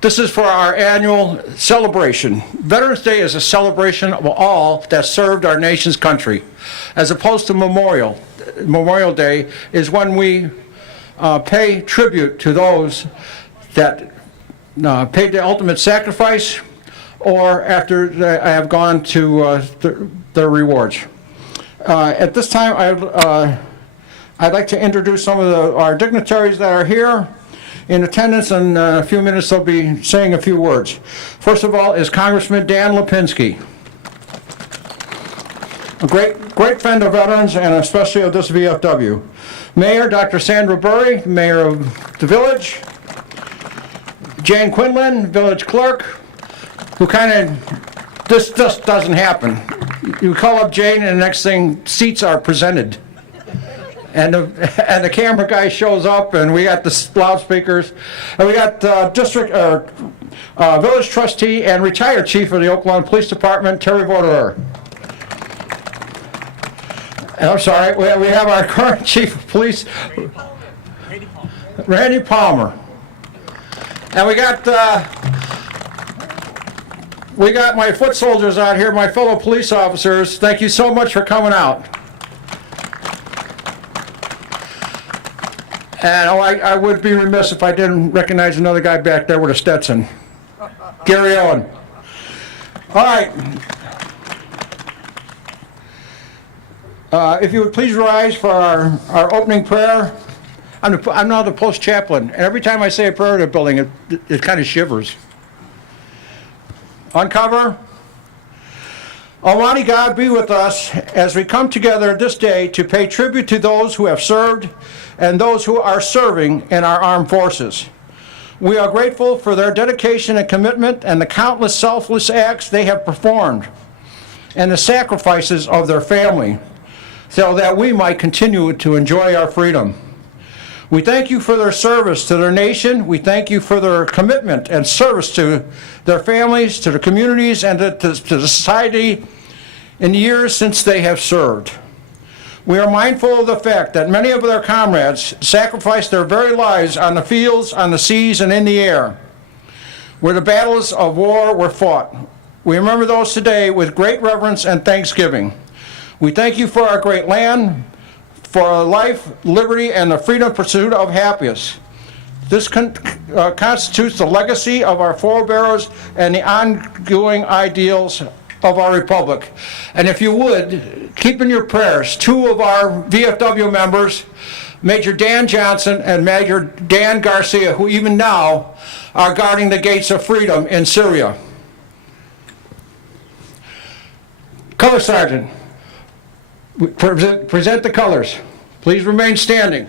This is for our annual celebration. Veterans Day is a celebration of all that served our nation's country, as opposed to Memorial. Memorial Day is when we pay tribute to those that paid the ultimate sacrifice or after they have gone to their rewards. At this time, I'd like to introduce some of our dignitaries that are here in attendance, and in a few minutes they'll be saying a few words. First of all is Congressman Dan Lipinski, a great friend of veterans and especially of this VFW. Mayor Dr. Sandra Burry, Mayor of the village. Jane Quinlan, village clerk, who this just doesn't happen. You call up Jane and the next thing, seats are presented. And the camera guy shows up, and we got the loudspeakers, and we got village trustee and retired chief of the Oak Lawn Police Department, Terry Voderer. And I'm sorry, we have our current chief of police, Randy Palmer. And we got my foot soldiers out here, my fellow police officers. Thank you so much for coming out. And I would be remiss if I didn't recognize another guy back there with a Stetson. Gary Owen. All right. If you would please rise for our opening prayer. I'm now the post chaplain, and every time I say a prayer in a building, it kind of shivers. Uncover. Almighty God, be with us as we come together this day to pay tribute to those who have served and those who are serving in our armed forces. We are grateful for their dedication and commitment and the countless selfless acts they have performed and the sacrifices of their family so that we might continue to enjoy our freedom. We thank you for their service to their nation. We thank you for their commitment and service to their families, to the communities, and to the society in the years since they have served. We are mindful of the fact that many of their comrades sacrificed their very lives on the fields, on the seas, and in the air, where the battles of war were fought. We remember those today with great reverence and thanksgiving. We thank you for our great land, for our life, liberty, and the freedom pursuit of happiness. This constitutes the legacy of our forebears and the ongoing ideals of our republic. And if you would, keep in your prayers two of our VFW members, Major Dan Johnson and Major Dan Garcia, who even now are guarding the gates of freedom in Syria. Color Sergeant, present the colors. Please remain standing.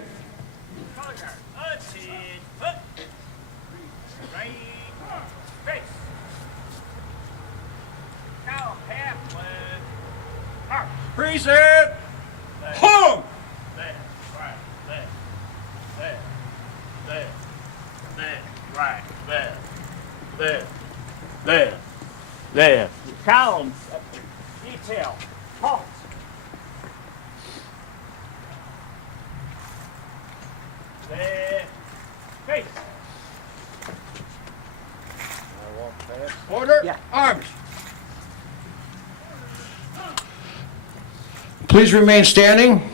Present. Home. There, right, there. Columns, detail, halt. There, face. Order. Yeah. Arms. Please remain standing.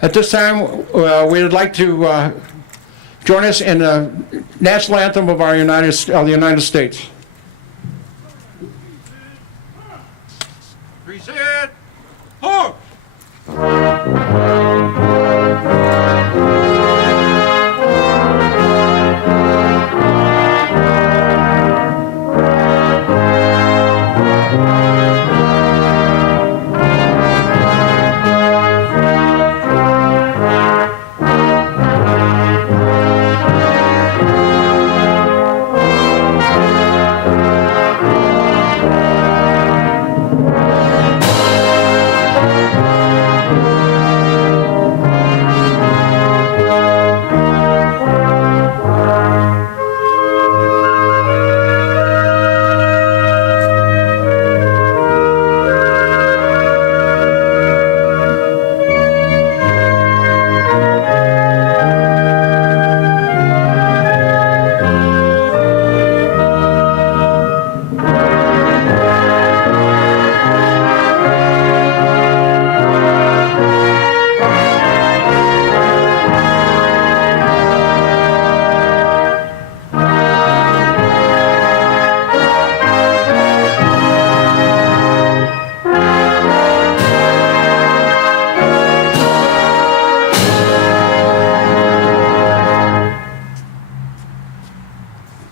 At this time, we would like to join us in the national anthem of the United States. Present. Home.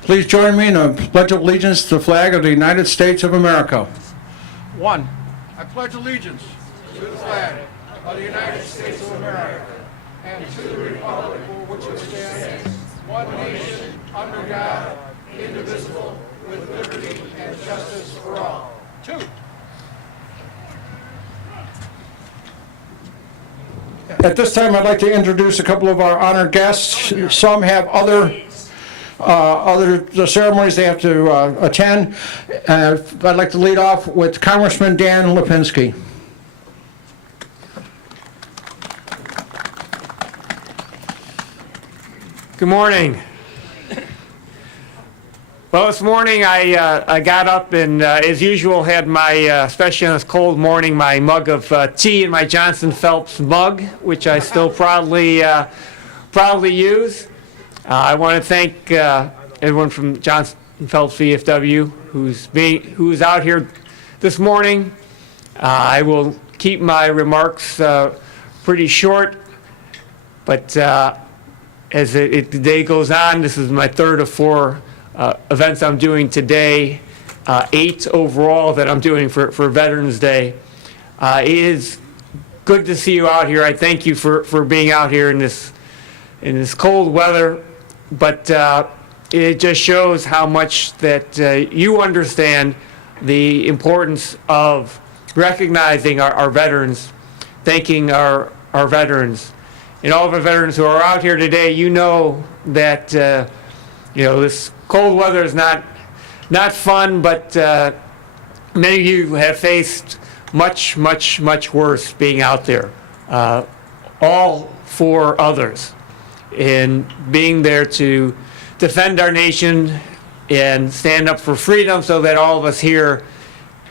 Please join me in a pledge of allegiance to the flag of the United States of America. One, I pledge allegiance to the flag of the United States of America and to the republic for which it stands, one nation, under God, indivisible, with liberty and justice for all. Two. At this time, I'd like to introduce a couple of our honored guests. Some have other ceremonies they have to attend. I'd like to lead off with Congressman Dan Lipinski. Good morning. Well, this morning I got up and, as usual, had my, especially on this cold morning, my mug of tea in my Johnson Phelps mug, which I still proudly use. I want to thank everyone from Johnson Phelps VFW who's out here this morning. I will keep my remarks pretty short, but as the day goes on, this is my third of four events I'm doing today, 8 overall that I'm doing for Veterans Day. It is good to see you out here. I thank you for being out here in this cold weather, but it just shows how much that you understand the importance of recognizing our veterans, thanking our veterans. And all of our veterans who are out here today, you know that this cold weather is not fun, but many of you have faced much worse being out there, all for others, and being there to defend our nation and stand up for freedom so that all of us here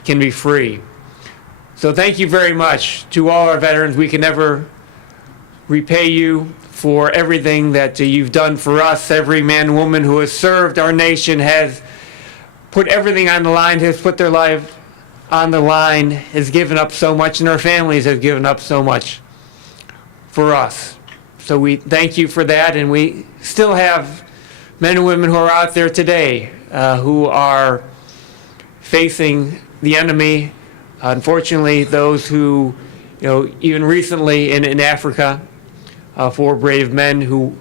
can be free. So thank you very much to all our veterans. We can never repay you for everything that you've done for us. Every man and woman who has served our nation has put everything on the line, has put their life on the line, has given up so much, and our families have given up so much for us. So we thank you for that, and we still have men and women who are out there today who are facing the enemy. Unfortunately, those who, even recently in Africa, 4 brave men who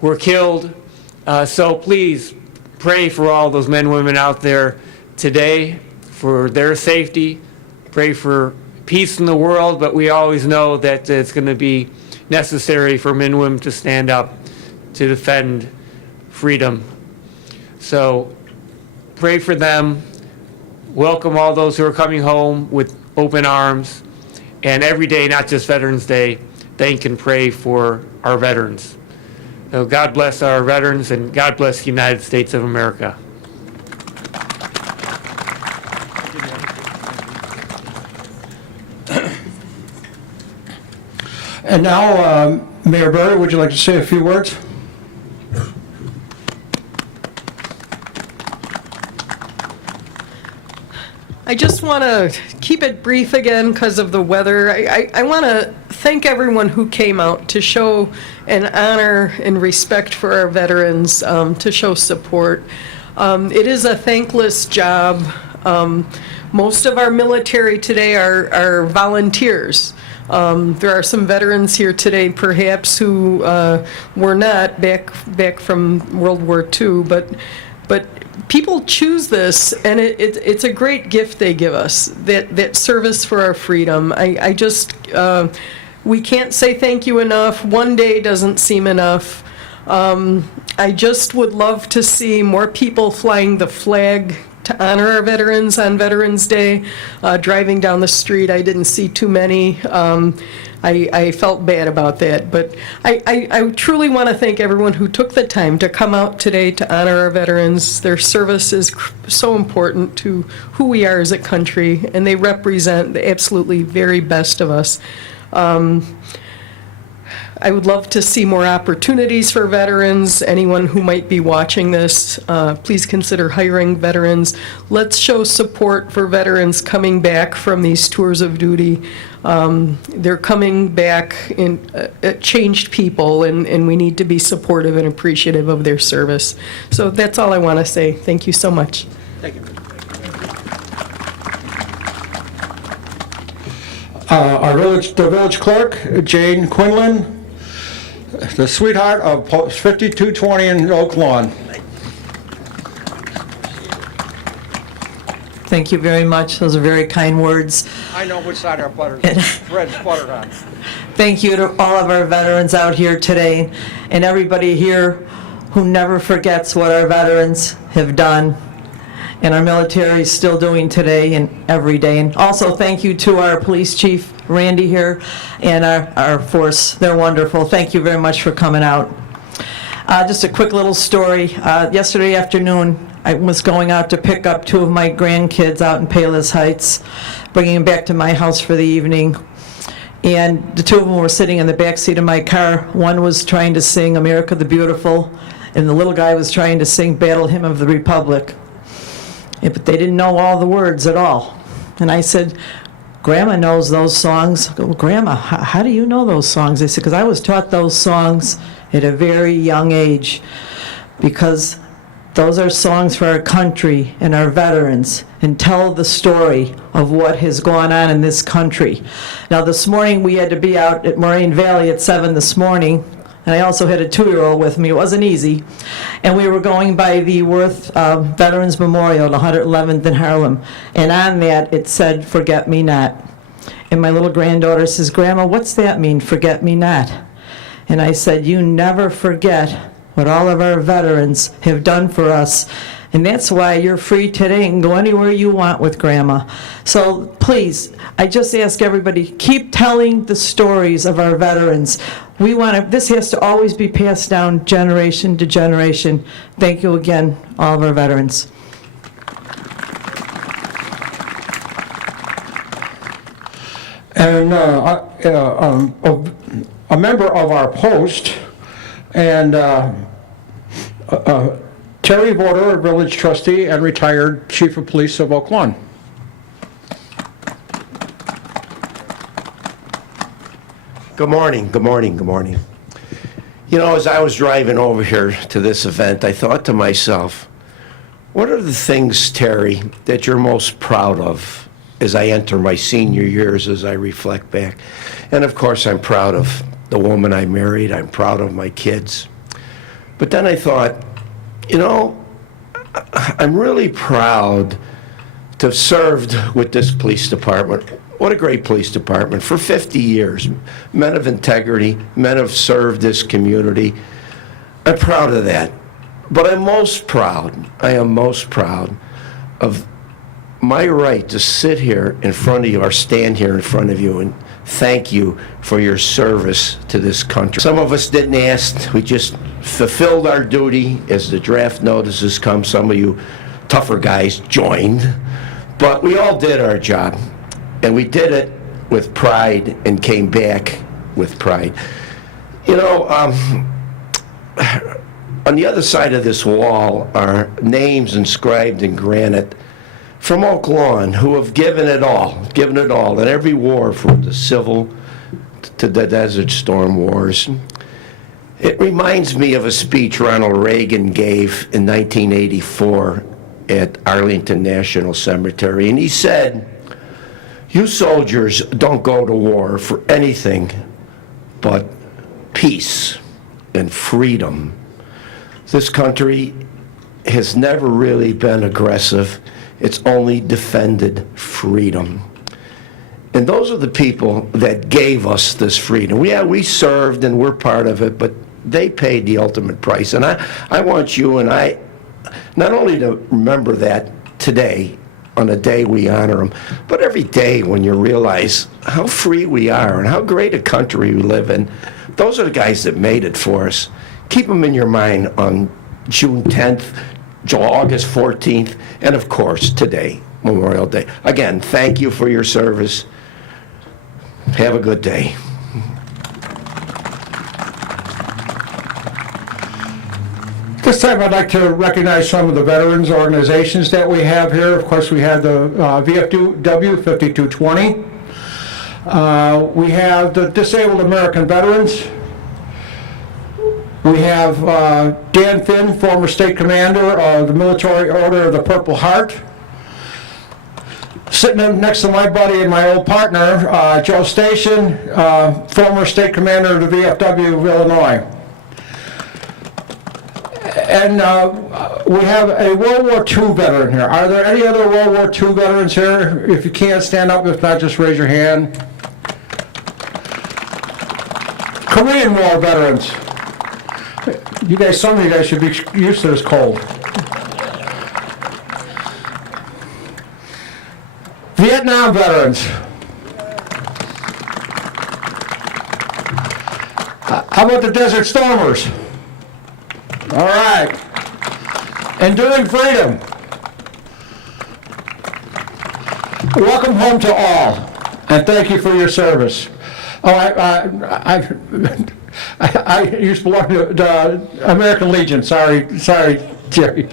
were killed. So please pray for all those men and women out there today, for their safety. Pray for peace in the world, but we always know that it's going to be necessary for men and women to stand up to defend freedom. So pray for them. Welcome all those who are coming home with open arms. And every day, not just Veterans Day, thank and pray for our veterans. So God bless our veterans, and God bless the United States of America. And now, Mayor Berry, would you like to say a few words? I just want to keep it brief again because of the weather. I want to thank everyone who came out to show an honor and respect for our veterans, to show support. It is a thankless job. Most of our military today are volunteers. There are some veterans here today, perhaps, who were not back from World War II, but people choose this, and it's a great gift they give us, that service for our freedom. I just, we can't say thank you enough. One day doesn't seem enough. I just would love to see more people flying the flag to honor our veterans on Veterans Day. Driving down the street, I didn't see too many. I felt bad about that, but I truly want to thank everyone who took the time to come out today to honor our veterans. Their service is so important to who we are as a country, and they represent the absolutely very best of us. I would love to see more opportunities for veterans. Anyone who might be watching this, please consider hiring veterans. Let's show support for veterans coming back from these tours of duty. They're coming back in changed people, and we need to be supportive and appreciative of their service. So that's all I want to say. Thank you so much. Thank you. The village clerk, Jane Quinlan, the sweetheart of 5220 in Oak Lawn. Thank you very much. Those are very kind words. I know which side our bread's buttered on. Thank you to all of our veterans out here today and everybody here who never forgets what our veterans have done and our military is still doing today and every day. And also thank you to our police chief, Randy here, and our force. They're wonderful. Thank you very much for coming out. Just a quick little story. Yesterday afternoon, I was going out to pick up two of my grandkids out in Palos Heights, bringing them back to my house for the evening. And the two of them were sitting in the back seat of my car. One was trying to sing America the Beautiful, and the little guy was trying to sing Battle Hymn of the Republic. But they didn't know all the words at all. And I said, Grandma knows those songs. I go, Grandma, how do you know those songs? They said, because I was taught those songs at a very young age, because those are songs for our country and our veterans and tell the story of what has gone on in this country. Now this morning we had to be out at Moraine Valley at 7 this morning, and I also had a 2-year-old with me. It wasn't easy. And we were going by the Worth Veterans Memorial at 111th in Harlem. And on that it said, "Forget me not." And my little granddaughter says, Grandma, what's that mean, forget me not? And I said, you never forget what all of our veterans have done for us. And that's why you're free today and go anywhere you want with Grandma. So please, I just ask everybody, keep telling the stories of our veterans. We want to, this has to always be passed down generation to generation. Thank you again, all of our veterans. And a member of our post, and Terry Voter, village trustee and retired chief of police of Oak Lawn. Good morning, good morning, good morning. You know, as I was driving over here to this event, I thought to myself, what are the things, Terry, that you're most proud of as I enter my senior years, as I reflect back? And of course, I'm proud of the woman I married. I'm proud of my kids. But then I thought, you know, I'm really proud to have served with this police department. What a great police department for 50 years. Men of integrity, men have served this community. I'm proud of that. But I am most proud of my right to sit here in front of you, or stand here in front of you, and thank you for your service to this country. Some of us didn't ask, we just fulfilled our duty as the draft notices come. Some of you tougher guys joined, but we all did our job, and we did it with pride and came back with pride. You know, on the other side of this wall are names inscribed in granite from Oak Lawn who have given it all in every war, from the Civil to the Desert Storm wars. It reminds me of a speech Ronald Reagan gave in 1984 at Arlington National Cemetery, and he said, "You soldiers don't go to war for anything but peace and freedom. This country has never really been aggressive. It's only defended freedom." And those are the people that gave us this freedom. Yeah, we served and we're part of it, but they paid the ultimate price. And I want you and I not only to remember that today, on a day we honor them, but every day when you realize how free we are and how great a country we live in. Those are the guys that made it for us. Keep them in your mind on June 10th, August 14th, and of course today, Memorial Day. Again, thank you for your service. Have a good day. This time, I'd like to recognize some of the veterans organizations that we have here. Of course, we have the VFW 5220. We have the Disabled American Veterans. We have Dan Finn, former state commander of the Military Order of the Purple Heart. Sitting in next to my buddy and my old partner, Joe Station, former state commander of the VFW of Illinois. And we have a World War II veteran here. Are there any other World War II veterans here? If you can't, stand up. If not, just raise your hand. Korean War veterans. You guys, some of you guys should be used to this cold. Vietnam veterans. How about the Desert Stormers? All right. Enduring freedom. Welcome home to all, and thank you for your service. Oh, I used to belong to the American Legion. Sorry, Jerry.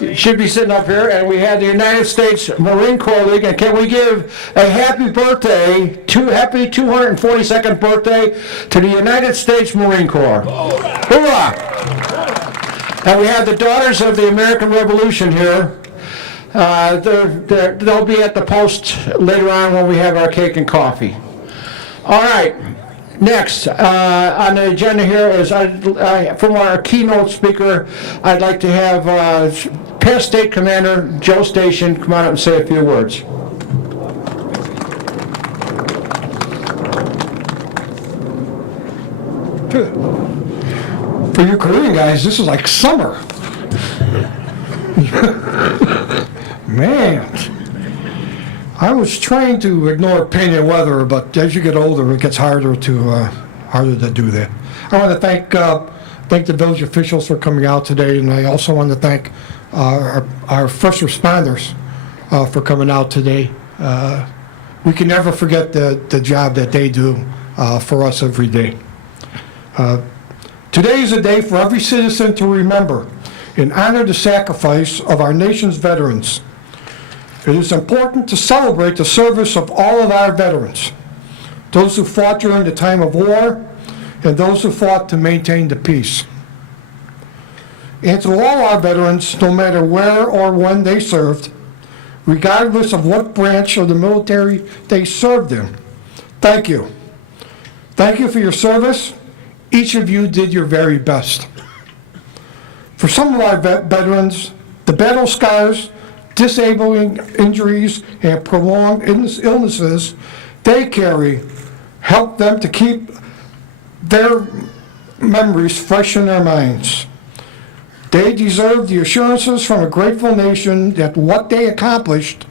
You should be sitting up here, and we had the United States Marine Corps League, and can we give a happy birthday, happy 242nd birthday to the United States Marine Corps. Hoorah! And we have the Daughters of the American Revolution here. They'll be at the post later on when we have our cake and coffee. All right. Next on the agenda here is from our keynote speaker, I'd like to have past state commander Joe Station come on up and say a few words. For you Korean guys, this is like summer. Man. I was trained to ignore pain and weather, but as you get older, it gets harder to do that. I want to thank the village officials for coming out today, and I also want to thank our first responders for coming out today. We can never forget the job that they do for us every day. Today is a day for every citizen to remember and honor the sacrifice of our nation's veterans. It is important to celebrate the service of all of our veterans, those who fought during the time of war and those who fought to maintain the peace. And to all our veterans, no matter where or when they served, regardless of what branch of the military they served in, thank you. Thank you for your service. Each of you did your very best. For some of our veterans, the battle scars, disabling injuries, and prolonged illnesses they carry help them to keep their memories fresh in their minds. They deserve the assurances from a grateful nation that what they accomplished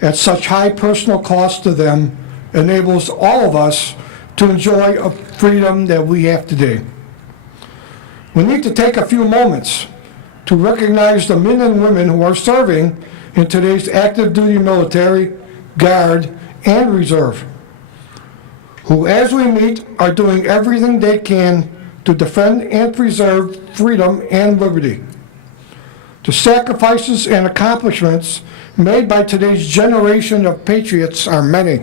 at such high personal cost to them enables all of us to enjoy a freedom that we have today. We need to take a few moments to recognize the men and women who are serving in today's active duty military, Guard, and Reserve, who, as we meet, are doing everything they can to defend and preserve freedom and liberty. The sacrifices and accomplishments made by today's generation of patriots are many,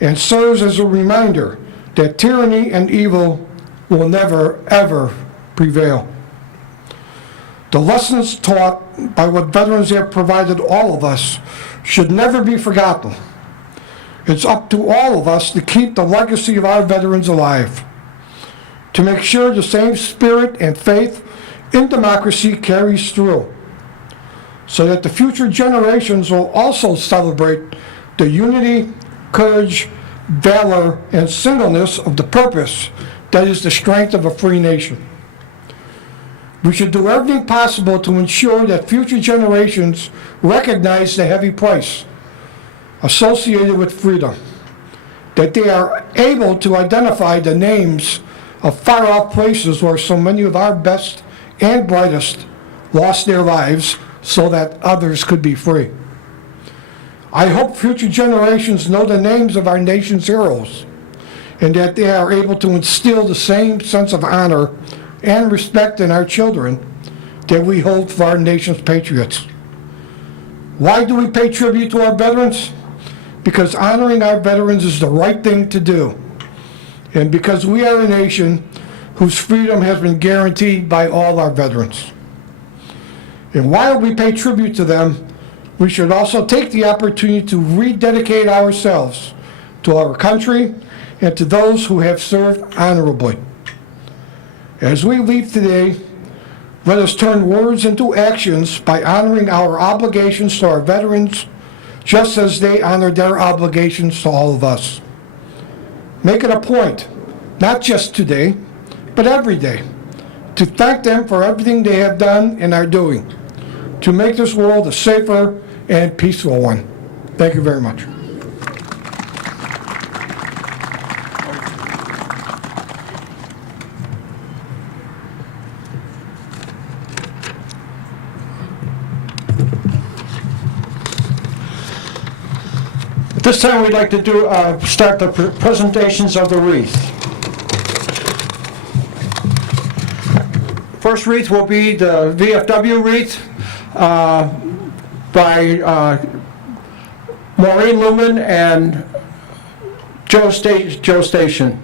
and serves as a reminder that tyranny and evil will never, ever prevail. The lessons taught by what veterans have provided all of us should never be forgotten. It's up to all of us to keep the legacy of our veterans alive, to make sure the same spirit and faith in democracy carries through, so that the future generations will also celebrate the unity, courage, valor, and singleness of the purpose that is the strength of a free nation. We should do everything possible to ensure that future generations recognize the heavy price associated with freedom, that they are able to identify the names of far-off places where so many of our best and brightest lost their lives so that others could be free. I hope future generations know the names of our nation's heroes, and that they are able to instill the same sense of honor and respect in our children that we hold for our nation's patriots. Why do we pay tribute to our veterans? Because honoring our veterans is the right thing to do, and because we are a nation whose freedom has been guaranteed by all our veterans. And while we pay tribute to them, we should also take the opportunity to rededicate ourselves to our country and to those who have served honorably. As we leave today, let us turn words into actions by honoring our obligations to our veterans, just as they honor their obligations to all of us. Make it a point, not just today, but every day, to thank them for everything they have done and are doing to make this world a safer and peaceful one. Thank you very much. At this time, we'd like to start the presentations of the wreath. First wreath will be the VFW wreath by Maureen Lumen and Joe Station.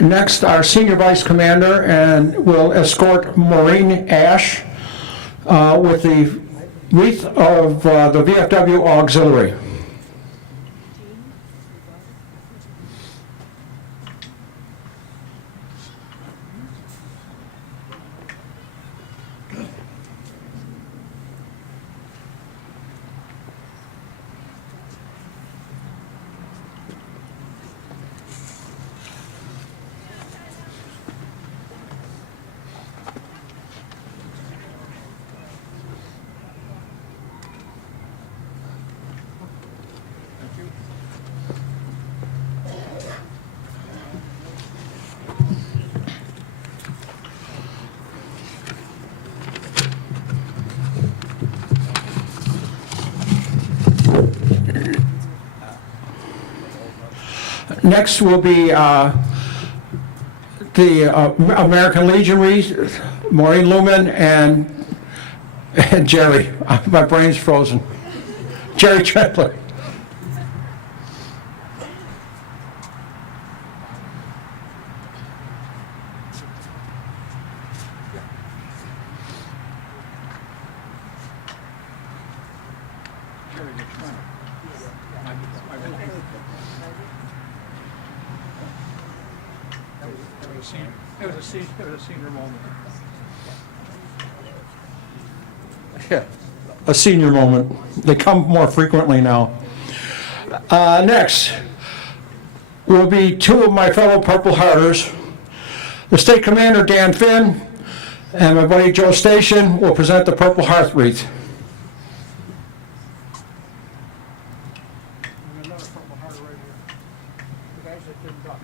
Next, our Senior Vice Commander and will escort Maureen Ash with the wreath of the VFW Auxiliary. Next will be the American Legion wreath, Maureen Lumen and Jerry. My brain's frozen. Jerry Trentler. It was a senior moment. Yeah, a senior moment. They come more frequently now. Next will be two of my fellow Purple Hearters. The State Commander, Dan Finn, and my buddy Joe Station will present the Purple Heart wreath. Another Purple Heart right here. The guys that didn't duck.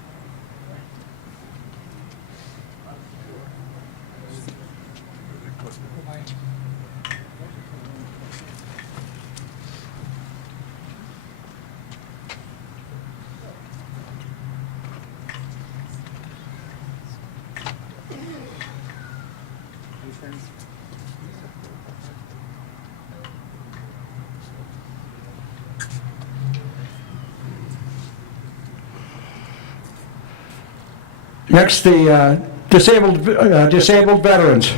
Next, the disabled veterans.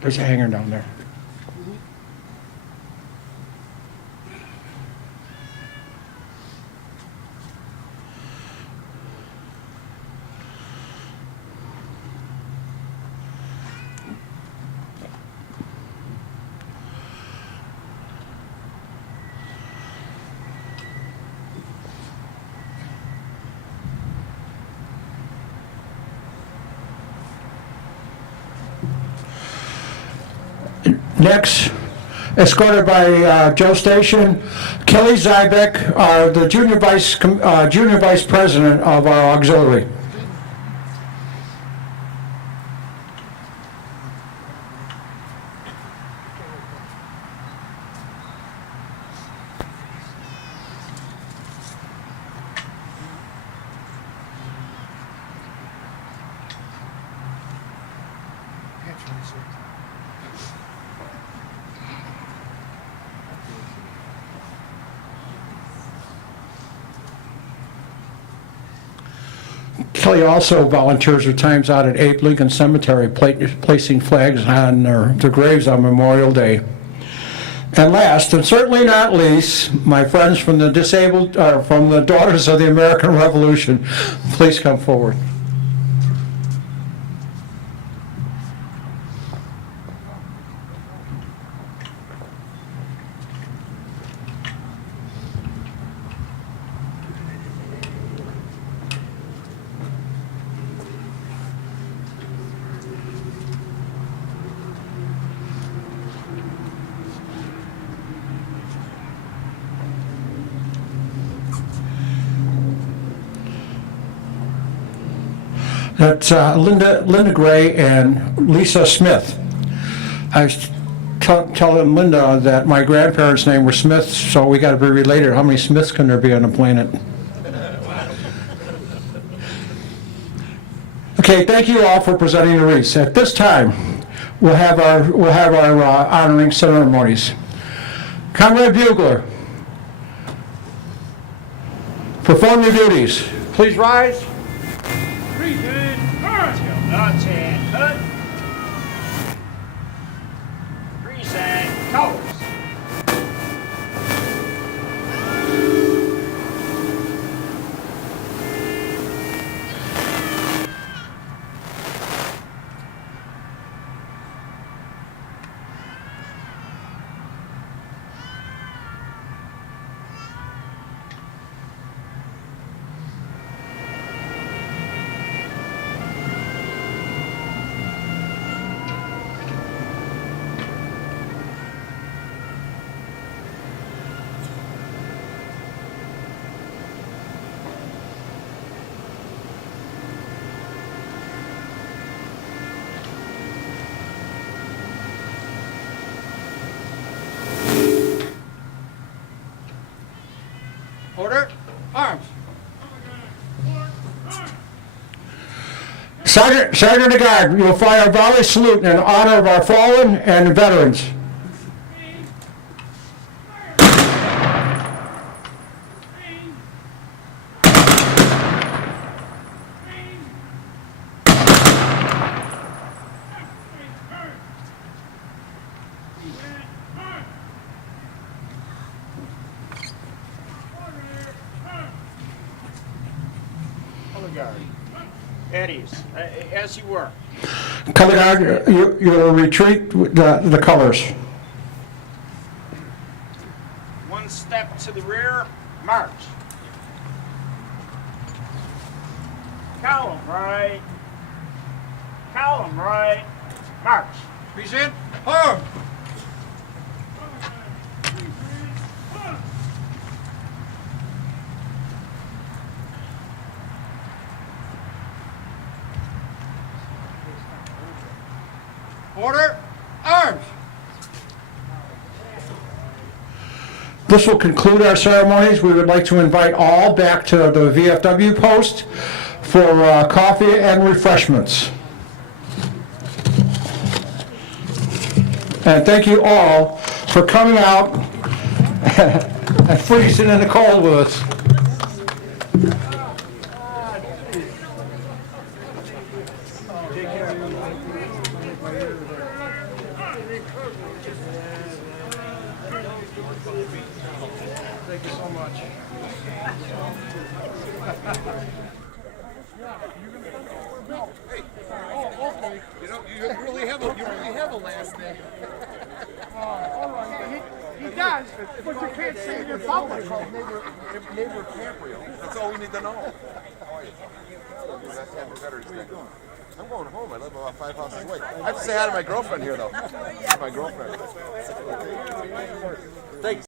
There's a hanger down there. Next, escorted by Joe Station, Kelly Zybek, the junior vice president of our auxiliary. Kelly also volunteers her times out at Abe Lincoln Cemetery, placing flags on their graves on Memorial Day. And last, and certainly not least, my friends from the from the Daughters of the American Revolution, please come forward. That's Linda Gray and Lisa Smith. I was telling Linda that my grandparents' name were Smith, so we got to be related. How many Smiths can there be on the planet? Okay, thank you all for presenting the wreaths. At this time, we'll have our honoring ceremonies. Comrade Bugler, perform your duties. Please rise. Nuts and cut. Present colors. Order. Arms. Sergeant of Guard, you will fire a volley salute in honor of our fallen and veterans. Eddies, as you were. Color Guard, you will retreat with the colors. One step to the rear, march. Column right. Column right, march. Present. Arm. Order. Arms. This will conclude our ceremonies. We would like to invite all back to the VFW post for coffee and refreshments. And thank you all for coming out and freezing in the cold with us. Thank you so much. You really have a last name. He does, but you can't say it in public. Neighbor Caprio. That's all we need to know. How are you? Happy Veterans Day. I'm going home. I live about 5 houses away. I have to say hi to my girlfriend here, though. My girlfriend. Thanks.